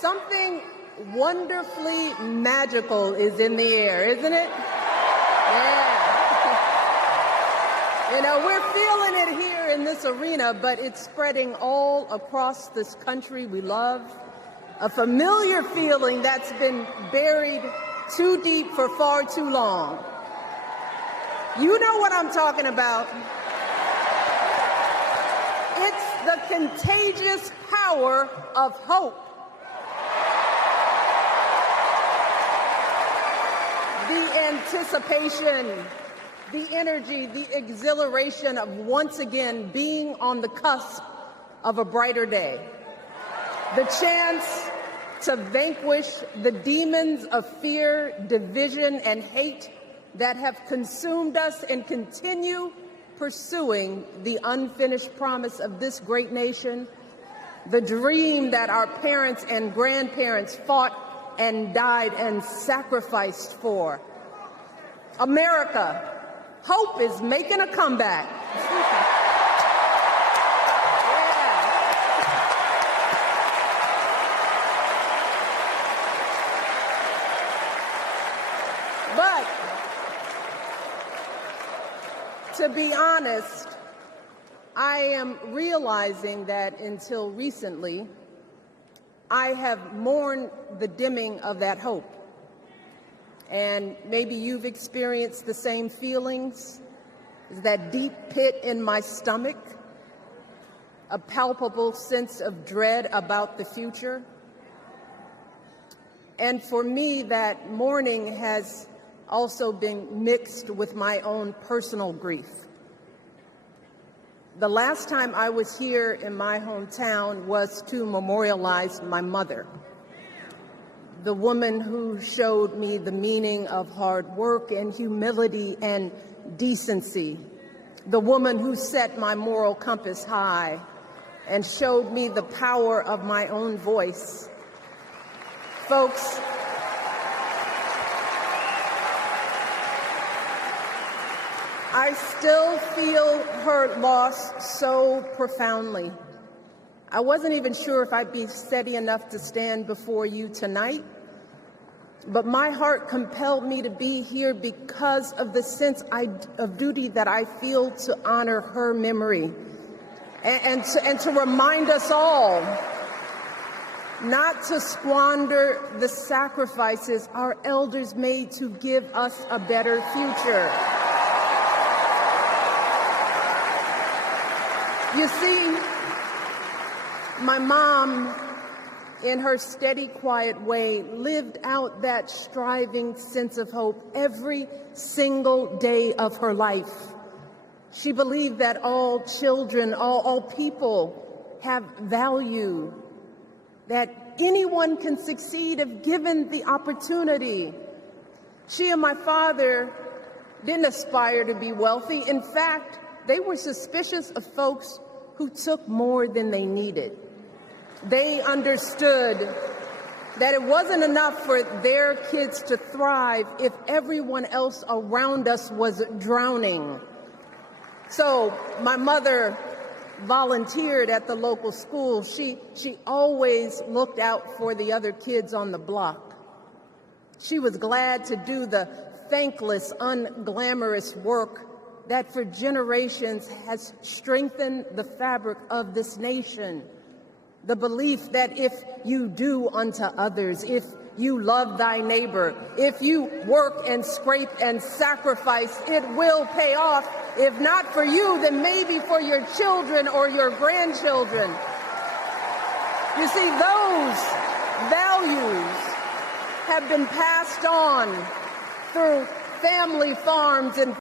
Something wonderfully magical is in the air, isn't it? Yeah. You know, we're feeling it here in this arena, but it's spreading all across this country we love. A familiar feeling that's been buried too deep for far too long. You know what I'm talking about. It's the contagious power of hope. The anticipation, the energy, the exhilaration of once again being on the cusp of a brighter day. The chance to vanquish the demons of fear, division, and hate that have consumed us and continue pursuing the unfinished promise of this great nation, the dream that our parents and grandparents fought and died and sacrificed for. America, hope is making a comeback. But to be honest, I am realizing that until recently, I have mourned the dimming of that hope. And maybe you've experienced the same feelings, that deep pit in my stomach, a palpable sense of dread about the future. And for me, that mourning has also been mixed with my own personal grief. The last time I was here in my hometown was to memorialize my mother, the woman who showed me the meaning of hard work and humility and decency, the woman who set my moral compass high and showed me the power of my own voice. Folks, I still feel her loss so profoundly. I wasn't even sure if I'd be steady enough to stand before you tonight, but my heart compelled me to be here because of the sense of duty that I feel to honor her memory and to remind us all not to squander the sacrifices our elders made to give us a better future. You see, my mom, in her steady, quiet way, lived out that striving sense of hope every single day of her life. She believed that all children, all people have value, that anyone can succeed if given the opportunity. She and my father didn't aspire to be wealthy. In fact, they were suspicious of folks who took more than they needed. They understood that it wasn't enough for their kids to thrive if everyone else around us was drowning. So my mother volunteered at the local school. She always looked out for the other kids on the block. She was glad to do the thankless, unglamorous work that for generations has strengthened the fabric of this nation. The belief that if you do unto others, if you love thy neighbor, if you work and scrape and sacrifice, it will pay off. If not for you, then maybe for your children or your grandchildren. You see, those values have been passed on through family farms and